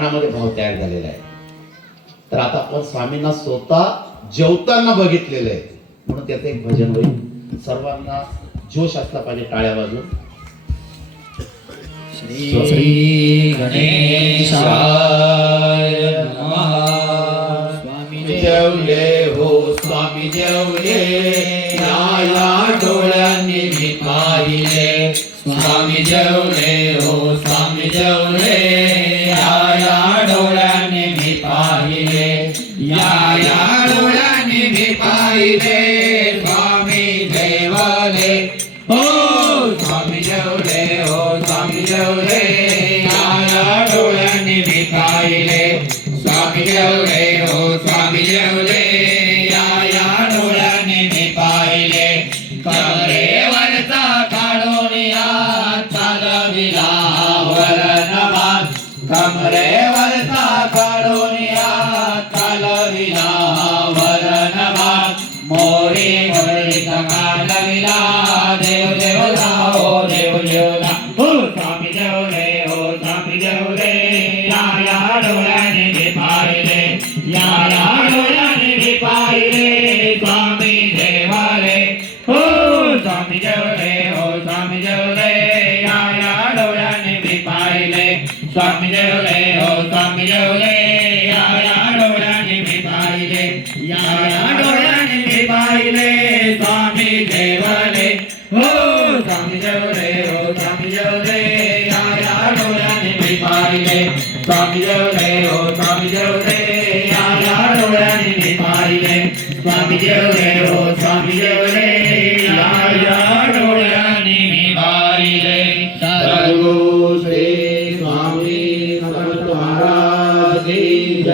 मनामध्ये भाव तयार झालेला आहे. तर आता आपण स्वामींना स्वतः जेवताना बघितलेलं आहे, म्हणून त्याचं एक भजन होईल. सर्वांना जोश असला पाहिजे, टाळ्या वाजून. श्री गणेशाय नमः. स्वामी जेवले हो स्वामी जेवले, या डोळ्यांनी मी पाहिले. स्वामी जेवले हो स्वामी जेवले, या डोळ्यांनी मी पाहिले, या डोळ्यांनी मी पाहिले. स्वामी जेवले हो स्वामी जेवले, हो स्वामी जेवले, या डोळ्यांनी मी पाहिले. स्वामी जेवले हो स्वामी जेवले, या डोळ्यांनी मी पाहिले. कमरेवरचा काढून हात चालविला वरनभाग, कमरेवरचा काढून हात चालविला वरनभाग. मोरी मोरी कालविला, देव देवला हो देव देवला. हो स्वामी जेवले, हो स्वामी जेवले, या डोळ्याने मी पाहिले, या डोळ्याने मी पाहिले. स्वामी जेवले हो स्वामी जेवले, हो स्वामी जेवले, या डोळ्याने मी पाहिले. स्वामी जेवले हो स्वामी जेवले, या डोळ्याने मी पाहिले, या डोळ्याने मी पाहिले. स्वामी जेवले हो स्वामी जेवले, हो स्वामी जेवले, या डोळ्याने मी पाहिले. स्वामी जेवले हो स्वामी जेवले, या डोळ्याने मी पाहिले. स्वामी जेवले हो स्वामी जेवले, या डोळ्याने मी पाहिले. सद्गुरु श्री स्वामी समर्थ महाराज की जय.